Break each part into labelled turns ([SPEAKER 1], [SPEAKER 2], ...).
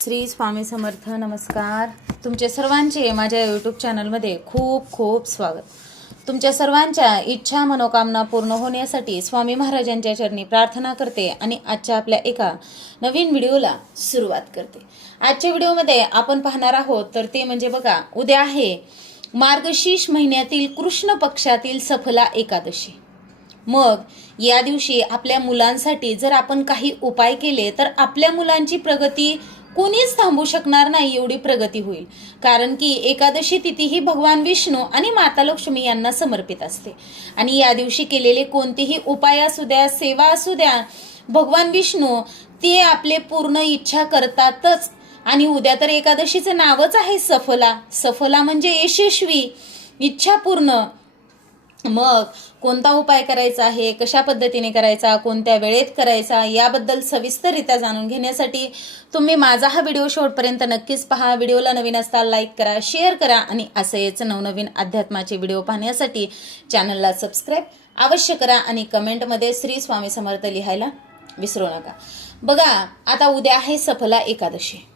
[SPEAKER 1] श्री स्वामी समर्थ नमस्कार. तुमचे सर्वांचे माझ्या यूट्यूब चॅनलमध्ये खूप खूप स्वागत. तुमच्या सर्वांच्या इच्छा मनोकामना पूर्ण होण्यासाठी स्वामी महाराजांच्या चरणी प्रार्थना करते आणि आजच्या आपल्या एका नवीन व्हिडिओला सुरुवात करते. आजच्या व्हिडिओमध्ये आपण पाहणार आहोत तर ते म्हणजे बघा उद्या आहे मार्गशीर्ष महिन्यातील कृष्ण पक्षातील सफला एकादशी. मग या दिवशी आपल्या मुलांसाठी जर आपण काही उपाय केले तर आपल्या मुलांची प्रगती कोणीच थांबू शकणार नाही एवढी प्रगती होईल. कारण की एकादशी तिथी ही भगवान विष्णू आणि माता लक्ष्मी यांना समर्पित असते. आणि या दिवशी केलेले कोणतेही उपाय असू द्या सेवा असू द्या भगवान विष्णू ते आपले पूर्ण इच्छा करतातच. आणि उद्या तर एकादशीचं नावच आहे सफला. सफला म्हणजे यशस्वी इच्छापूर्ण मग कोणता उपाय करायचा आहे कशा पद्धतीने करायचा कोणत्या वेळेत करायचा याबद्दल सविस्तररित्या जाणून घेण्यासाठी तुम्ही माझा हा व्हिडिओ शेवटपर्यंत नक्कीच पहा. व्हिडिओला नवीन असता लाईक करा शेअर करा आणि असेच नवनवीन अध्यात्माचे व्हिडिओ पाहण्यासाठी चॅनलला सबस्क्राईब अवश्य करा आणि कमेंटमध्ये श्री स्वामी समर्थ लिहायला विसरू नका. बघा आता उद्या आहे सफला एकादशी.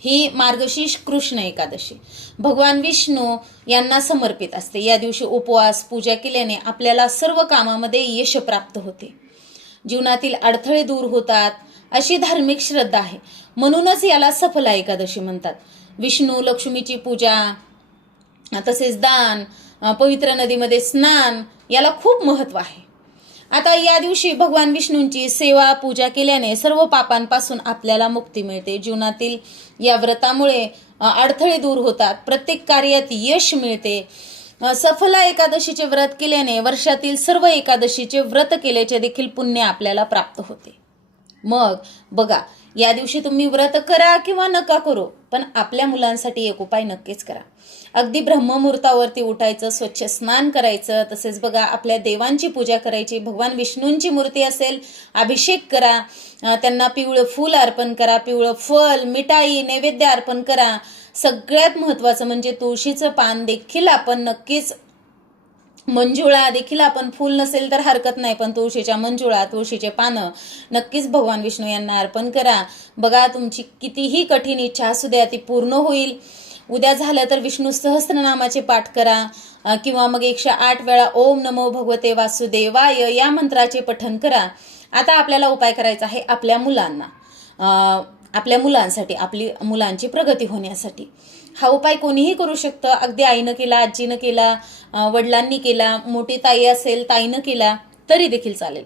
[SPEAKER 1] ही मार्गशीर्ष कृष्ण एकादशी. भगवान विष्णू यांना समर्पित असते. या दिवशी उपवास पूजा केल्याने आपल्याला सर्व कामामध्ये यश प्राप्त होते. जीवनातील अडथळे दूर होतात अशी धार्मिक श्रद्धा आहे. म्हणूनच याला सफला एकादशी म्हणतात. विष्णू लक्ष्मीची पूजा तसेच दान पवित्र नदीमध्ये स्नान याला खूप महत्त्व आहे. आता या दिवशी भगवान विष्णूंची सेवा पूजा केल्याने सर्व पापांपासून आपल्याला मुक्ती मिळते. जीवनातील या व्रतामुळे अडथळे दूर होतात. प्रत्येक कार्यात यश मिळते. सफला एकादशीचे व्रत केल्याने वर्षातील सर्व एकादशीचे व्रत केल्याचे देखील पुण्य आपल्याला प्राप्त होते. मग बघा या दिवशी तुम्ही व्रत करा किंवा नका करू पण आपल्या मुलांसाठी एक उपाय नक्कीच करा. अगदी ब्रह्ममुहूर्तावरती उठायचं स्वच्छ स्नान करायचं तसेच बघा आपल्या देवांची पूजा करायची भगवान विष्णूंची मूर्ती असेल अभिषेक करा त्यांना पिवळं फूल अर्पण करा पिवळं फल मिठाई नैवेद्य अर्पण करा. सगळ्यात महत्त्वाचं म्हणजे तुळशीचं पान देखील आपण नक्कीच मंजुळा देखील आपण फूल नसेल तर हरकत नाही पण तुळशीच्या मंजुळा तुळशीचे पानं नक्कीच भगवान विष्णू यांना अर्पण करा. बघा तुमची कितीही कठीण इच्छा असू द्या ती पूर्ण होईल. उद्या झालं तर विष्णू सहस्त्रनामाचे पाठ करा. किंवा मग एकशे आठ वेळा ओम नमो भगवते वासुदेवाय या मंत्राचे पठन करा. आता आपल्याला उपाय करायचा आहे आपल्या मुलांना. आपल्या मुलांसाठी आपली मुलांची प्रगती होण्यासाठी. हा उपाय कोणीही करू शकतं. अगदी आईनं केला आजीनं केला वडिलांनी केला मोठी ताई असेल ताईनं केला तरी देखील चालेल.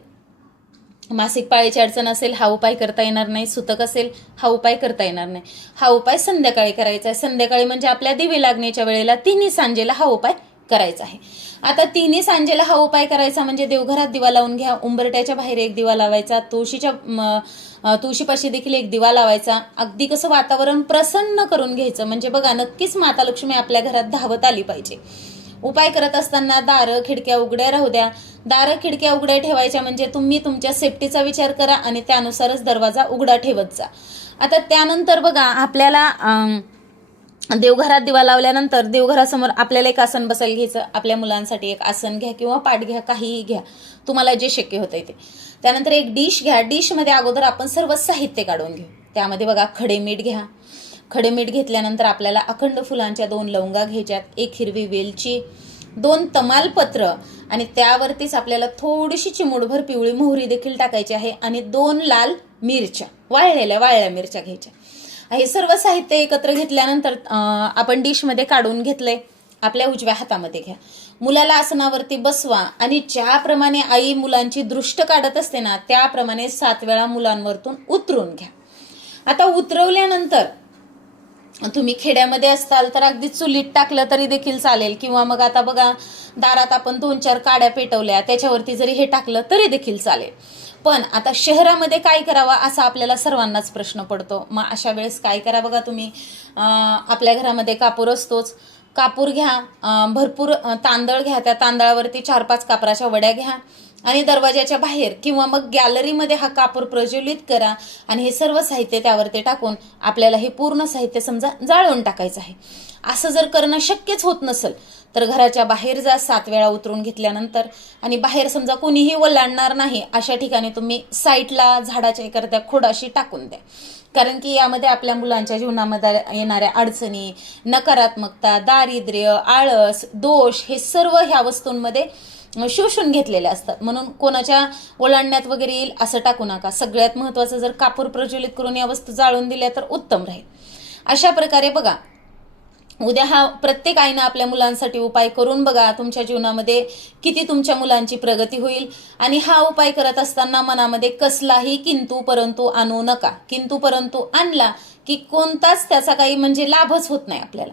[SPEAKER 1] मासिक पाळीची अडचण असेल हा उपाय करता येणार नाही सुतक असेल हा उपाय करता येणार नाही. हा उपाय संध्याकाळी करायचा आहे. संध्याकाळी म्हणजे आपल्या दिवे लागण्याच्या वेळेला तिन्ही सांजेला हा उपाय करायचा आहे. आता तिन्ही सांजेला हा उपाय करायचा म्हणजे देवघरात दिवा लावून घ्या उंबरट्याच्या बाहेर एक दिवा लावायचा तुळशीच्या तुळशीपाशी देखील एक दिवा लावायचा. अगदी कसं वातावरण प्रसन्न करून घ्यायचं. म्हणजे बघा नक्कीच माता लक्ष्मी आपल्या घरात धावत आली पाहिजे. उपाय करत असताना दारं खिडक्या उघड्या राहू द्या. दारं खिडक्या उघड्या ठेवायच्या म्हणजे तुम्ही तुमच्या सेफ्टीचा विचार करा आणि त्यानुसारच दरवाजा उघडा ठेवत जा. आता त्यानंतर बघा आपल्याला देवघरात दिवा लावल्यानंतर देवघरासमोर आपल्याला एक आसन बसायला घ्यायचं. आपल्या मुलांसाठी एक आसन घ्या किंवा पाठ घ्या काहीही घ्या. तुम्हाला जे शक्य होतं ते. त्यानंतर एक डिश घ्या. डिशमध्ये अगोदर आपण सर्व साहित्य काढून घेऊ. त्यामध्ये बघा खडे मीठ घ्या. खडे मीठ घेतल्यानंतर आपल्याला अखंड फुलांच्या दोन लवंगा घ्यायच्यात एक हिरवी वेलची दोन तमालपत्र आणि त्यावरतीच आपल्याला थोडीशी चिमूटभर पिवळी मोहरी देखील टाकायची आहे आणि दोन लाल मिरच्या वाळलेल्या वाळल्या मिरच्या घ्यायच्या. हे सर्व साहित्य एकत्र घेतल्यानंतर आपण डिशमध्ये काढून घेतलंय. आपल्या उजव्या हातामध्ये घ्या. मुलाला आसनावरती बसवा आणि ज्याप्रमाणे आई मुलांची दृष्ट काढत असते ना त्याप्रमाणे सात वेळा मुलांवरतून उतरून घ्या. आता उतरवल्यानंतर तुम्ही खेड्यामध्ये असताल तर अगदी चुलीत टाकलं तरी देखील चालेल. किंवा मग आता बघा दारात आपण दोन चार काड्या पेटवल्या त्याच्यावरती जरी हे टाकलं तरी देखील चालेल. पण आता शहरामध्ये काय करावं असा आपल्याला सर्वांनाच प्रश्न पडतो. मग अशा वेळेस काय करा बघा तुम्ही? आपल्या घरामध्ये कापूर असतोच. कापूर घ्या. भरपूर तांदळ घ्या. त्या तांदळावरती चार पाच कापराच्या वड्या घ्या. आणि दरवाजाच्या बाहेर किंवा मग गॅलरीमध्ये हा कापूर प्रज्वलित करा आणि हे सर्व साहित्य त्यावरती टाकून आपल्याला हे पूर्ण साहित्य समजा जाळून टाकायचं आहे. असं जर करणं शक्यच होत नसेल तर घराच्या बाहेर जा सात वेळा उतरून घेतल्यानंतर. आणि बाहेर समजा कोणीही ओलांडणार नाही अशा ठिकाणी तुम्ही साईटला झाडाच्या एखाद्या खोडाशी टाकून द्या. कारण की यामध्ये आपल्या मुलांच्या जीवनामध्ये येणाऱ्या अडचणी नकारात्मकता दारिद्र्य आळस दोष हे सर्व ह्या वस्तूंमध्ये शोषून घेतलेले असतात. म्हणून कोणाच्या ओलांडण्यात वगैरे येईल असं टाकू नका. सगळ्यात महत्त्वाचं जर कापूर प्रज्वलित करून या वस्तू जाळून दिल्या तर उत्तम राहील. अशा प्रकारे बघा उद्या हा प्रत्येक आईनं आपल्या मुलांसाठी उपाय करून बघा तुमच्या जीवनामध्ये किती तुमच्या मुलांची प्रगती होईल. आणि हा उपाय करत असताना मनामध्ये कसलाही किंतु परंतु आणू नका. किंतु परंतु आणला की कोणताच त्याचा काही म्हणजे लाभच होत नाही आपल्याला.